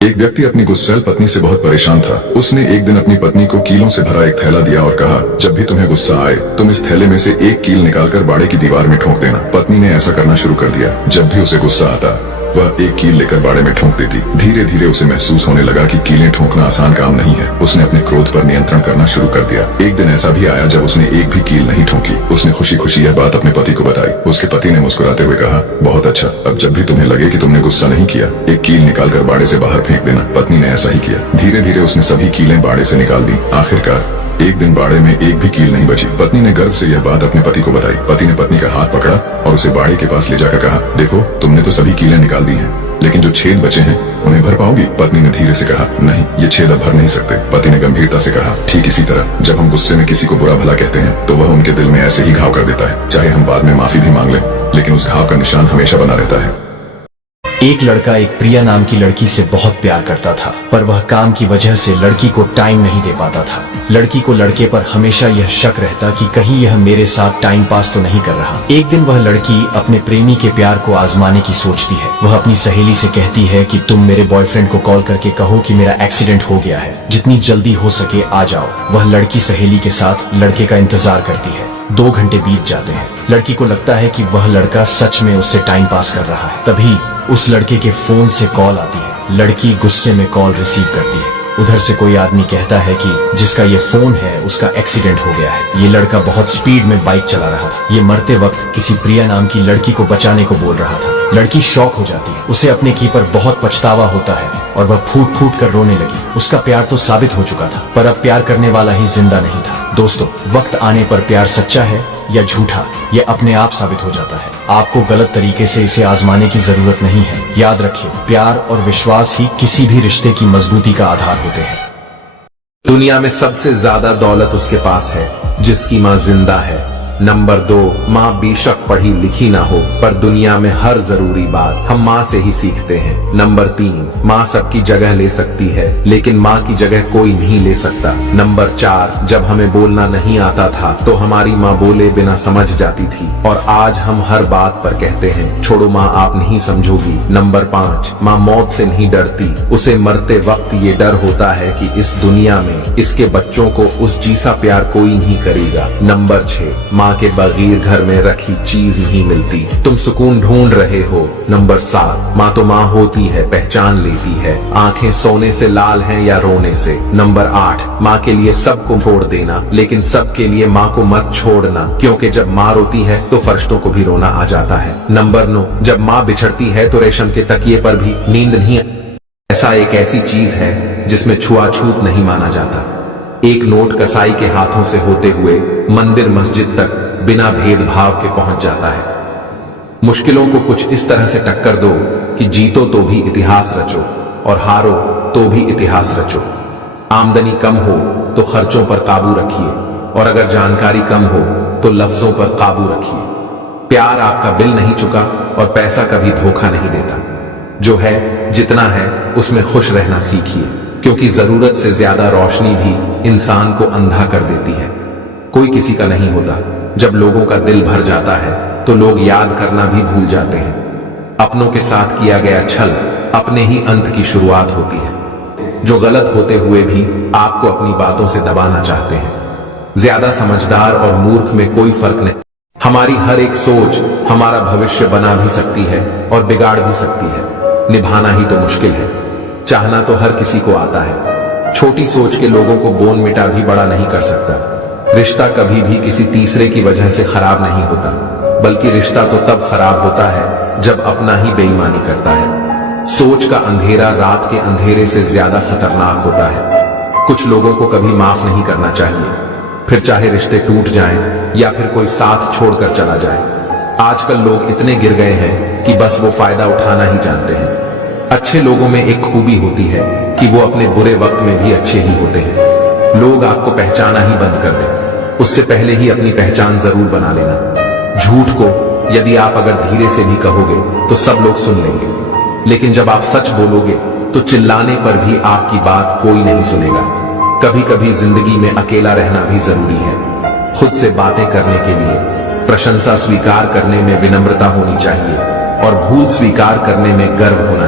एक व्यक्ति अपनी गुस्सैल पत्नी से बहुत परेशान था। उसने एक दिन अपनी पत्नी को कीलों से भरा एक थैला दिया और कहा, जब भी तुम्हें गुस्सा आए तुम इस थैले में से एक कील निकालकर बाड़े की दीवार में ठोक देना। पत्नी ने ऐसा करना शुरू कर दिया। जब भी उसे गुस्सा आता वह एक कील लेकर बाड़े में ठोक देती। धीरे धीरे उसे महसूस होने लगा कि कीलें ठोकना आसान काम नहीं है। उसने अपने क्रोध पर नियंत्रण करना शुरू कर दिया। एक दिन ऐसा भी आया जब उसने एक भी कील नहीं ठोकी। उसने खुशी खुशी यह बात अपने पति को बताई। उसके पति ने मुस्कुराते हुए कहा, बहुत अच्छा, अब जब भी तुम्हें लगे कि तुमने गुस्सा नहीं किया एक कील निकालकर बाड़े से बाहर फेंक देना। पत्नी ने ऐसा ही किया। धीरे धीरे उसने सभी कीलें बाड़े से निकाल दी। आखिरकार एक दिन बाड़े में एक भी कील नहीं बची। पत्नी ने गर्व से यह बात अपने पति को बताई। पति ने पत्नी का हाथ पकड़ा और उसे बाड़े के पास ले जाकर कहा, देखो तुमने तो सभी कीलें निकाल दी हैं, लेकिन जो छेद बचे हैं उन्हें भर पाओगी? पत्नी ने धीरे से कहा, नहीं, ये छेद अब भर नहीं सकते। पति ने गंभीरता से कहा, ठीक इसी तरह जब हम गुस्से में किसी को बुरा भला कहते हैं तो वह उनके दिल में ऐसे ही घाव कर देता है। चाहे हम बाद में माफी भी मांग लें, लेकिन उस घाव का निशान हमेशा बना रहता है। एक लड़का एक प्रिया नाम की लड़की से बहुत प्यार करता था, पर वह काम की वजह से लड़की को टाइम नहीं दे पाता था। लड़की को लड़के पर हमेशा यह शक रहता कि कहीं यह मेरे साथ टाइम पास तो नहीं कर रहा। एक दिन वह लड़की अपने प्रेमी के प्यार को आजमाने की सोचती है। वह अपनी सहेली से कहती है कि तुम मेरे बॉयफ्रेंड को कॉल करके कहो कि मेरा एक्सीडेंट हो गया है, जितनी जल्दी हो सके आ जाओ। वह लड़की सहेली के साथ लड़के का इंतजार करती है। 2 घंटे बीत जाते हैं। लड़की को लगता है कि वह लड़का सच में उससे टाइम पास कर रहा है। तभी उस लड़के के फोन से कॉल आती है। लड़की गुस्से में कॉल रिसीव करती है। उधर से कोई आदमी कहता है कि जिसका ये फोन है उसका एक्सीडेंट हो गया है। ये लड़का बहुत स्पीड में बाइक चला रहा था। ये मरते वक्त किसी प्रिया नाम की लड़की को बचाने को बोल रहा था। लड़की शॉक हो जाती है। उसे अपने की पर बहुत पछतावा होता है और वह फूट फूट कर रोने लगी। उसका प्यार तो साबित हो चुका था, पर अब प्यार करने वाला ही जिंदा नहीं था। दोस्तों, वक्त आने पर प्यार सच्चा है या झूठा, यह अपने आप साबित हो जाता है। आपको गलत तरीके से इसे आजमाने की जरूरत नहीं है। याद रखिए, प्यार और विश्वास ही किसी भी रिश्ते की मजबूती का आधार होते हैं। दुनिया में सबसे ज्यादा दौलत उसके पास है जिसकी माँ जिंदा है। नंबर 2, माँ बेशक पढ़ी लिखी ना हो, पर दुनिया में हर जरूरी बात हम माँ से ही सीखते हैं। नंबर 3, माँ सबकी जगह ले सकती है, लेकिन माँ की जगह कोई नहीं ले सकता। नंबर 4, जब हमें बोलना नहीं आता था तो हमारी माँ बोले बिना समझ जाती थी, और आज हम हर बात पर कहते हैं, छोड़ो माँ आप नहीं समझोगी। नंबर 5, माँ मौत से नहीं डरती, उसे मरते वक्त ये डर होता है कि इस दुनिया में इसके बच्चों को उस जैसा प्यार कोई नहीं करेगा। नंबर 6, माँ के बगैर घर में रखी चीज नहीं मिलती, तुम सुकून ढूंढ रहे हो। नंबर 7, माँ तो माँ होती है, पहचान लेती है, आंखें सोने से लाल हैं या रोने से। नंबर 8, माँ के लिए सबको छोड़ देना, लेकिन सबके लिए माँ को मत छोड़ना, क्योंकि जब माँ रोती है तो फरिश्तों को भी रोना आ जाता है। नंबर 9, जब माँ बिछड़ती है तो रेशम के तकिए पर भी नींद नहीं। ऐसा एक ऐसी चीज है जिसमें छुआछूत नहीं माना जाता। एक नोट कसाई के हाथों से होते हुए मंदिर मस्जिद तक बिना भेदभाव के पहुंच जाता है। मुश्किलों को कुछ इस तरह से टक्कर दो कि जीतो तो भी इतिहास रचो और हारो तो भी इतिहास रचो। आमदनी कम हो तो खर्चों पर काबू रखिए, और अगर जानकारी कम हो तो लफ्जों पर काबू रखिए। प्यार आपका बिल नहीं चुका और पैसा कभी धोखा नहीं देता। जो है जितना है उसमें खुश रहना सीखिए, क्योंकि जरूरत से ज्यादा रोशनी भी इंसान को अंधा कर देती है। कोई किसी का नहीं होता। जब लोगों का दिल भर जाता है तो लोग याद करना भी भूल जाते हैं। अपनों के साथ किया गया छल अपने ही अंत की शुरुआत होती है। जो गलत होते हुए भी आपको अपनी बातों से दबाना चाहते हैं। ज्यादा समझदार और मूर्ख में कोई फर्क नहीं। हमारी हर एक सोच हमारा भविष्य बना भी सकती है और बिगाड़ भी सकती है। निभाना ही तो मुश्किल है। चाहना तो हर किसी को आता है। छोटी सोच के लोगों को बोन मिटा भी बड़ा नहीं कर सकता। रिश्ता कभी भी किसी तीसरे की वजह से खराब नहीं होता, बल्कि रिश्ता तो तब खराब होता है जब अपना ही बेईमानी करता है। सोच का अंधेरा रात के अंधेरे से ज्यादा खतरनाक होता है। कुछ लोगों को कभी माफ नहीं करना चाहिए, फिर चाहे रिश्ते टूट जाएं या फिर कोई साथ छोड़कर चला जाए। आजकल लोग इतने गिर गए हैं कि बस वो फायदा उठाना ही जानते हैं। अच्छे लोगों में एक खूबी होती है कि वो अपने बुरे वक्त में भी अच्छे ही होते हैं। लोग आपको पहचाना ही बंद कर दें, उससे पहले ही अपनी पहचान जरूर बना लेना। झूठ को यदि आप अगर धीरे से भी कहोगे तो सब लोग सुन लेंगे, लेकिन जब आप सच बोलोगे तो चिल्लाने पर भी आपकी बात कोई नहीं सुनेगा। कभी कभी जिंदगी में अकेला रहना भी जरूरी है। खुद से बातें करने के लिए प्रशंसा स्वीकार करने में विनम्रता होनी चाहिए और भूल स्वीकार करने में गर्व होना